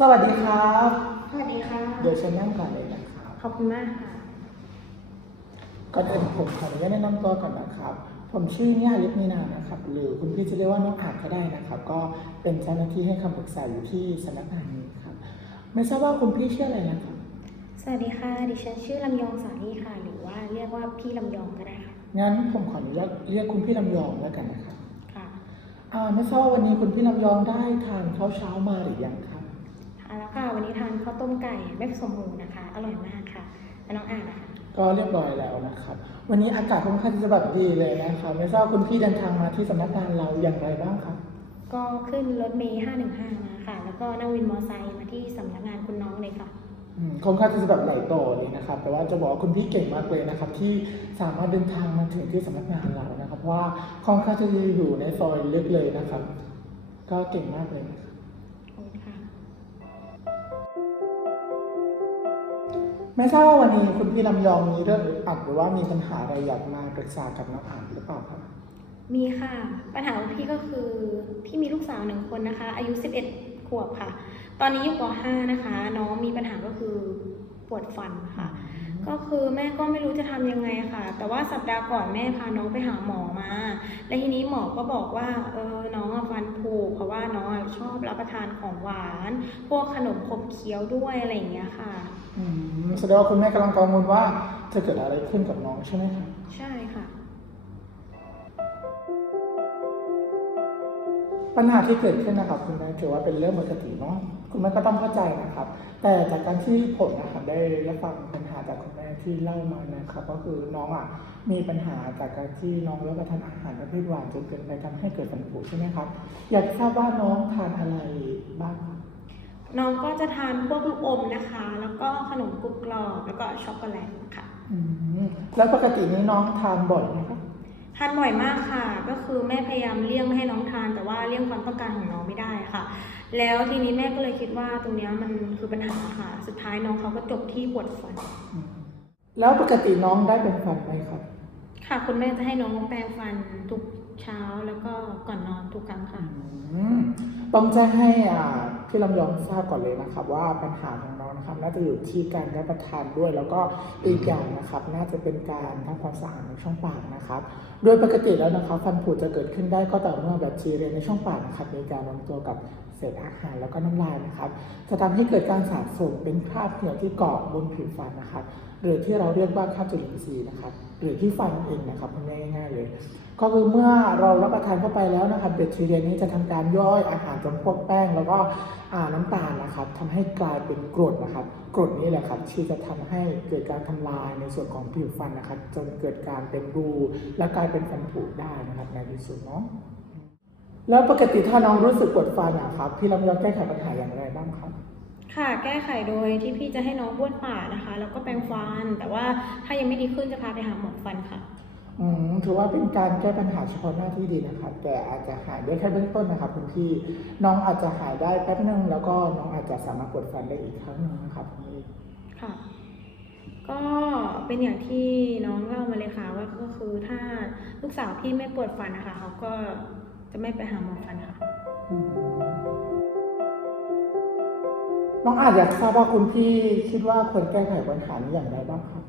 สวัสดีครับ สวัสดีค่ะ เดี๋ยวฉันนั่งก่อนเลยนะครับขอบคุณมากค่ะ ก่อนอื่นผมขออนุญาตแนะนำตัวก่อนนะครับ ผมชื่อเนี่ยลิปนีนานะครับ หรือคุณพี่จะเรียกว่าน้องอาจก็ได้นะครับ ก็เป็นเจ้าหน้าที่ให้คำปรึกษาอยู่ที่สำนักงานนี้ครับ ไม่ทราบว่าคุณพี่ชื่ออะไรนะครับ สวัสดีค่ะ ดิฉันชื่อลำยองสาลีค่ะ หรือว่าเรียกว่าพี่ลำยองก็ได้ค่ะ งั้นผมขออนุญาตเรียกคุณพี่ลำยองแล้วกันนะครับค่ะ อ่าไม่ทราบว่าวันนี้คุณพี่ลำยองได้ทานข้าวเช้ามาหรือยังครับ ทานแล้วค่ะวันนี้ทานข้าวต้มไก่ไม่ผสมหมูนะคะ อร่อยมากค่ะแล้วน้องอ่านนะคะ ก็เรียบร้อยแล้วนะครับ วันนี้อากาศค่อนข้างที่จะแบบดีเลยนะครับไม่ทราบว่าคุณพี่เดินทางมาที่สำนักงานเราอย่างไรบ้างครับก็ขึ้นรถเมย์515มาค่ะ แล้วก็นั่งวินมอไซค์มาที่สำนักงานคุณน้องเลยค่ะ อืมค่อนข้างที่จะแบบไหลโตเลยนะครับแต่ว่าจะบอกว่าคุณพี่เก่งมากเลยนะครับ ที่สามารถเดินทางมาถึงที่สำนักงานเรานะครับเพราะว่าค่อนข้างที่จะอยู่ในซอยลึกเลยนะครับ ก็เก่งมากเลยนะครับขอบ ไม่ทราบว่าวันนี้คุณพี่ลำยองมีเรื่องอึดอัดหรือว่ามีปัญหาอะไรอยากมาปรึกษากับน้องอ่านหรือเปล่าครับมีค่ะ ปัญหาของพี่ก็คือพี่มีลูกสาวหนึ่งคนนะคะ อายุ 11 ขวบค่ะ ตอนนี้อยู่ป .5 นะคะ น้องมีปัญหาก็คือปวดฟันค่ะ ก็คือแม่ก็ไม่รู้จะทำยังไงค่ะ แต่ว่าสัปดาห์ก่อนแม่พาน้องไปหาหมอมา และทีนี้หมอก็บอกว่า เออ น้องอะฟันผุเพราะว่าน้องอะชอบรับประทานของหวาน พวกขนมขบเคี้ยวด้วยอะไรอย่างเงี้ยค่ะ อืมแสดงว่าคุณแม่กำลังกังวลว่าจะเกิดอะไรขึ้นกับน้องใช่ไหมครับใช่ค่ะ ปัญหาที่เกิดขึ้นนะครับ คุณแม่ถือว่าเป็นเรื่องปกติเนาะคุณแม่ก็ต้องเข้าใจนะครับ แต่จากการที่ผมนะครับได้รับฟังปัญหาจากคุณแม่ที่เล่ามานะครับ ก็คือน้องอะมีปัญหาจากการที่น้องรับประทานอาหารประเภทหวานจนเกินไปทำให้เกิดฟันผุใช่ไหมครับ อยากทราบว่าน้องทานอะไรบ้างครับน้องก็จะทานพวกลูกอมนะคะ แล้วก็ขนมกรุบกรอบแล้วก็ช็อกโกแลตค่ะอืมแล้วปกตินี้น้องทานบ่อยไหมครับ ทานบ่อยมากค่ะ ก็คือแม่พยายามเลี่ยงไม่ให้น้องทาน แต่ว่าเลี่ยงความต้องการของน้องไม่ได้ค่ะ แล้วทีนี้แม่ก็เลยคิดว่าตรงนี้มันคือปัญหาค่ะ สุดท้ายน้องเขาก็จบที่ปวดฟัน แล้วปกติน้องได้เป็นฟันไหมครับ ค่ะคุณแม่จะให้น้องแปรงฟันทุกเช้าแล้วก็ก่อนนอนทุกครั้งค่ะ อืมต้องแจ้งให้อ่าพี่ลำยองทราบก่อนเลยนะครับ ว่าปัญหาของน้องนะครับน่าจะอยู่ที่การรับประทานด้วย แล้วก็อีกอย่างนะครับ น่าจะเป็นการทำความสะอาดในช่องปากนะครับ โดยปกติแล้วนะครับฟันผุจะเกิดขึ้นได้ก็ต่อเมื่อแบคทีเรียในช่องปากนะครับมีการรวมตัวกับ เศษอาหารแล้วก็น้ำลายนะครับ จะทำให้เกิดการสะสมเป็นคราบเหงื่อที่เกาะบนผิวฟันนะครับ หรือที่เราเรียกว่าคราบจุลินทรีย์นะครับ หรือที่ฟันเองนะครับง่ายๆเลย ก็คือเมื่อเรารับประทานเข้าไปแล้วนะครับแบคทีเรียนี้จะทำการย่อยอาหารจำพวกแป้ง แล้วก็น้ำตาลนะครับทำให้กลายเป็นกรดนะครับกรดนี้แหละครับที่จะทำให้เกิดการทำลายในส่วนของผิวฟันนะครับ จนเกิดการเป็นรูและกลายเป็นฟันผุได้นะครับในที่สุดเนาะ แล้วปกติถ้าน้องรู้สึกปวดฟันอะครับพี่ลำยองแก้ไขปัญหาอย่างไรบ้างครับ ค่ะแก้ไขโดยที่พี่จะให้น้องบ้วนปากนะคะ แล้วก็แปรงฟัน แต่ว่าถ้ายังไม่ดีขึ้นจะพาไปหาหมอฟันค่ะ อืมถือว่าเป็นการแก้ปัญหาเฉพาะหน้าที่ดีนะครับแต่อาจจะหายได้แค่เบื้องต้นนะครับคุณพี่น้องอาจจะหายได้แป๊บนึงแล้วก็น้องอาจจะสามารถปวดฟันได้อีกครั้งหนึงนะครับคุณพี่ค่ะ ก็เป็นอย่างที่น้องเล่ามาเลยค่ะว่าก็คือถ้าลูกสาวพี่ไม่ปวดฟันนะคะเขาก็ จะไม่ไปหาหมอฟันค่ะอืมน้องอาจอยากทราบว่าคุณพี่คิดว่าควรแก้ไขปัญหานี้อย่างไรบ้างครับ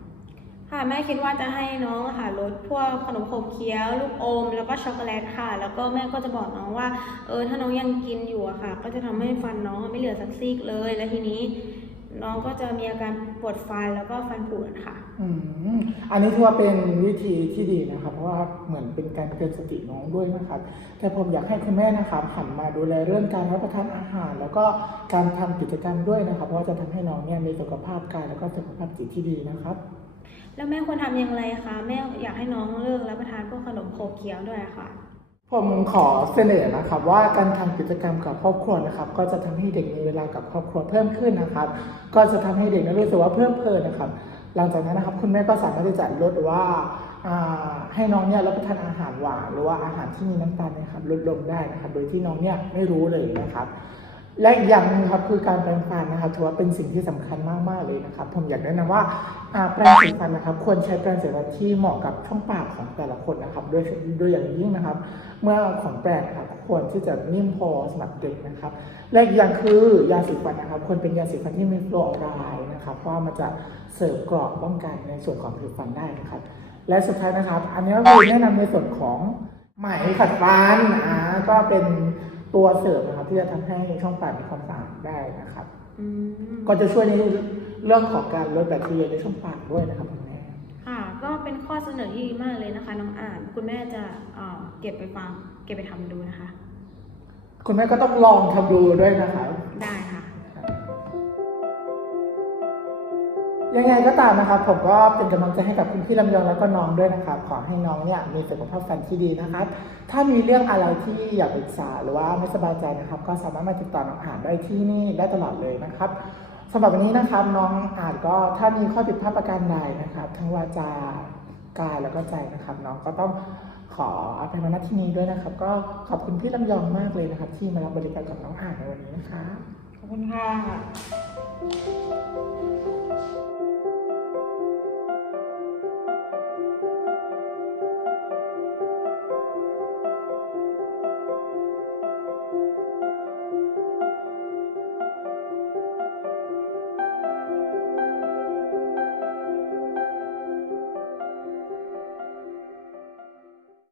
ค่ะแม่คิดว่าจะให้น้องอะค่ะลดพวกขนมขบเคี้ยว ลูกอม แล้วก็ช็อกโกแลตค่ะ แล้วก็แม่ก็จะบอกน้องว่า เออถ้าน้องยังกินอยู่อะค่ะ ก็จะทำให้ฟันน้องไม่เหลือสักซีกเลย แล้วทีนี้ น้องก็จะมีอาการปวดฟันแล้วก็ฟันผุค่ะ อืมอันนี้ถือว่าเป็นวิธีที่ดีนะครับ เพราะว่าเหมือนเป็นการเตือนสติน้องด้วยนะครับ แต่ผมอยากให้คุณแม่นะครับหันมาดูแลเรื่องการรับประทานอาหาร แล้วก็การทำกิจกรรมด้วยนะครับ เพราะว่าจะทำให้น้องเนี่ยมีสุขภาพกายแล้วก็สุขภาพจิตที่ดีนะครับ แล้วแม่ควรทำอย่างไรคะแม่อยากให้น้องเลิกรับประทานพวกขนมขบเคี้ยวด้วยค่ะ ผมขอเสนอนะครับว่าการทำกิจกรรมกับครอบครัวนะครับ ก็จะทำให้เด็กมีเวลากับครอบครัวเพิ่มขึ้นนะครับ ก็จะทำให้เด็กนั้นรู้สึกว่าเพิ่มเพลินนะครับ หลังจากนั้นนะครับคุณแม่ก็สามารถที่จะลดว่าให้น้องเนี่ยรับประทานอาหารหวานหรือว่าอาหารที่มีน้ำตาลนะครับลดลงได้นะครับ โดยที่น้องเนี่ยไม่รู้เลยนะครับ และอีกอย่างหนึงครับคือการแปรงฟันนะครับถือว่าเป็นสิ่งที่สำคัญมากๆเลยนะครับ ผมอยากแนะนำว่าอ่าแปรงสีฟันนะครับ ควรใช้แปรงสีฟันที่เหมาะกับช่องปากของแต่ละคนนะครับโดยโดยอย่างยิ่งนะครับ เมื่อของแปรงครับควรที่จะนิ่มพอสำหรับเด็กนะครับ และอย่างคือยาสีฟันนะครับ ควรเป็นยาสีฟันที่มีฟลูออไรด์นะครับเพราะว่ามันจะเสริมกราะป้องกันในส่วนของผิวฟันได้นะครับ และสุดท้ายนะครับ อันนี้ก็คือแนะนำในส่วนของไหมขัดฟันอ่าก็เป็น ตัวเสริมนะครับที่จะทำให้ช่องปากมีความสะอาดได้นะครับอืมก็จะช่วยในเรื่องของการลดแบคทีเรียในช่องปากด้วยนะครับคุณแม่ค่ะ ก็เป็นข้อเสนอที่ดีมากเลยนะคะ น้องอ่าน คุณแม่จะเอ่อเก็บไปฟังเก็บไปทำดูนะคะ คุณแม่ก็ต้องลองทำดูด้วยนะครับได้ค่ะ ยังไงก็ตามนะครับ ผมก็เป็นกำลังใจให้กับคุณพี่ลำยองแล้วก็น้องด้วยนะครับ ขอให้น้องเนี่ยมีสุขภาพฟันที่ดีนะครับ ถ้ามีเรื่องอะไรที่อยากปรึกษาหรือว่าไม่สบายใจนะครับ ก็สามารถมาติดต่อน้องอ่านได้ที่นี่ได้ตลอดเลยนะครับสำหรับวันนี้นะครับน้องอ่านก็ถ้ามีข้อผิดพลาดประการใดนะครับ ทั้งวาจากายแล้วก็ใจนะครับ น้องก็ต้องขออภัยมาณที่นี้ด้วยนะครับ ก็ขอบคุณพี่ลำยองมากเลยนะครับ ที่มารับบริการกับน้องอ่านในวันนี้นะครับขอบคุณค่ะ